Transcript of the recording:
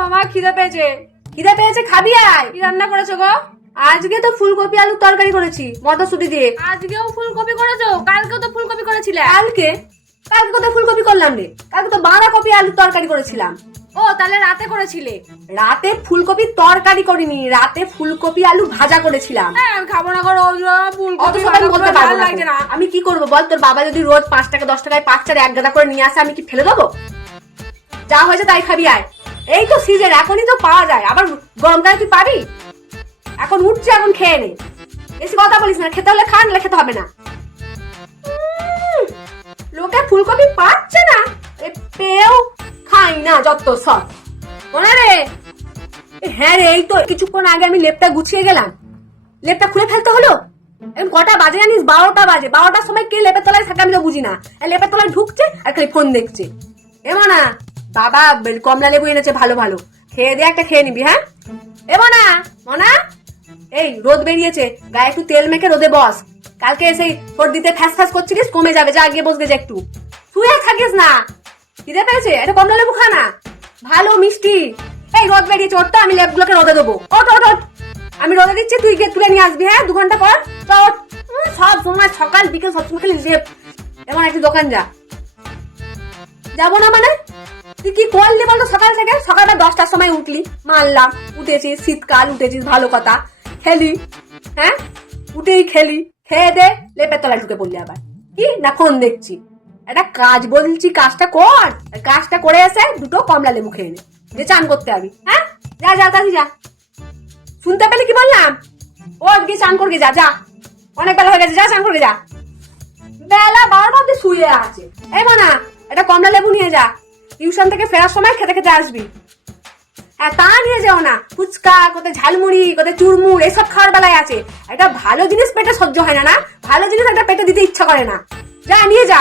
মামা খিদে পেয়েছে। খিদে পেয়েছে, খাবি আয়। কি রান্না করেছো গো? আজকে তো ফুলকপি আলুর তরকারি করেছি মটরশুঁটি দিয়ে। আজকেও ফুলকপি করেছো? কালকেও তো ফুলকপি করেছিলে। কালকে তো ফুলকপি করলাম রে। কালকে তো বাঁধাকপি আলুর তরকারি করেছিলাম। ও তাহলে রাতে করেছিলে? রাতে ফুলকপি তরকারি করিনি, রাতে ফুলকপি আলু ভাজা করেছিলাম। আমি খাবো না করো ফুলকপি বলতে পারবো না। আমি কি করবো বল? তোর বাবা যদি রোজ 5 টাকা 10 টাকায় 5 এক গাদা করে নিয়ে আসে, আমি কি ফেলে দেবো? যা হয়েছে তাই খাবি আয়। এই তো সিজন, এখনই তো পাওয়া যায়, আবার গরমকালে তুই পাবি? এখন উঠছে, এখন খেয়ে নে। বেশি কথা বলিস না, খেতে হলে খা, নাহলে খেতে হবে না। লোকে ফুলকপি পাচ্ছে না, পেয়েও খাই না যত সব। মনে রে? হ্যাঁ রে, এই তো কিছুক্ষণ আগে আমি লেপটা গুছিয়ে গেলাম, লেপটা খুলে ফেলতে হলো। কটা বাজে জানিস? 12টা বাজে। 12টার সময় কে লেপের তলায় থাকে আমি তো বুঝি না। লেপের তলায় ঢুকছে আর খালি ফোন দেখছে। না বাবা কমলা লেবু এনেছে ভালো ভালো, খেয়ে দিয়ে একটা খেয়ে নিবি। হ্যাঁ না মনা, এই রোদ বেরিয়েছে, গায়ে একটু তেল মেখে রোদে বস। কালকে এসে সর্দিতে ফ্যাস ফ্যাস করছিলিস, কমে যাবে। যা গিয়ে বসবে যে একটু, শুয়ে থাকিস না। খিদে পেয়েছে, এটা কমলা লেবু খা না, ভালো মিষ্টি। এই রোদ বেরিয়েছে, ওর তো আমি লেবগুলোকে রোদে দেবো। ওট ওট ওট, আমি রোদে দিচ্ছি, তুই গিয়ে তুলে নিয়ে আসবি। হ্যাঁ 2 ঘন্টা পর। সব সময় সকাল বিকেল সবসময় খালি লেপ। এমন একটু দোকান যা। যাবো না মানে? তুই কি করলি বলতো সকাল থেকে? সকালটা 10টার সময় উঠলি, মারলাম, উঠেছিস, শীতকাল উঠেছিস, ভালো কথা। খেলি, হ্যাঁ উঠেই খেলি, খেয়ে দে লেপের তলায় ঢুকে পড়লি আবার। কি না ফোন দেখছি? একটা কাজ বলছি, কাজটা কর। কাজটা করে এসে 2টো কমলা লেবু খেয়ে নে, যে চান করতে যাবি। হ্যাঁ যা যা তাড়াতাড়ি যা। শুনতে পেলি কি বললাম? ও গিয়ে চান করবে, যা যা, অনেক বেলা হয়ে গেছে, যা চান করবে যা। বেলা 12টা অব্দি শুয়ে আছে। এই না, এটা কমলা লেবু নিয়ে যা, টিউশন থেকে ফেরার সময় খেতে খেতে আসবি। হ্যাঁ তা নিয়ে যাও না, ফুচকা, কোথায় ঝালমুড়ি, কোথায় চুরমুড়, এসব খাওয়ার বেলায় আছে। একটা ভালো জিনিস পেটে সহ্য হয় না, না ভালো জিনিস একটা পেটে দিতে ইচ্ছা করে না। যা নিয়ে যা।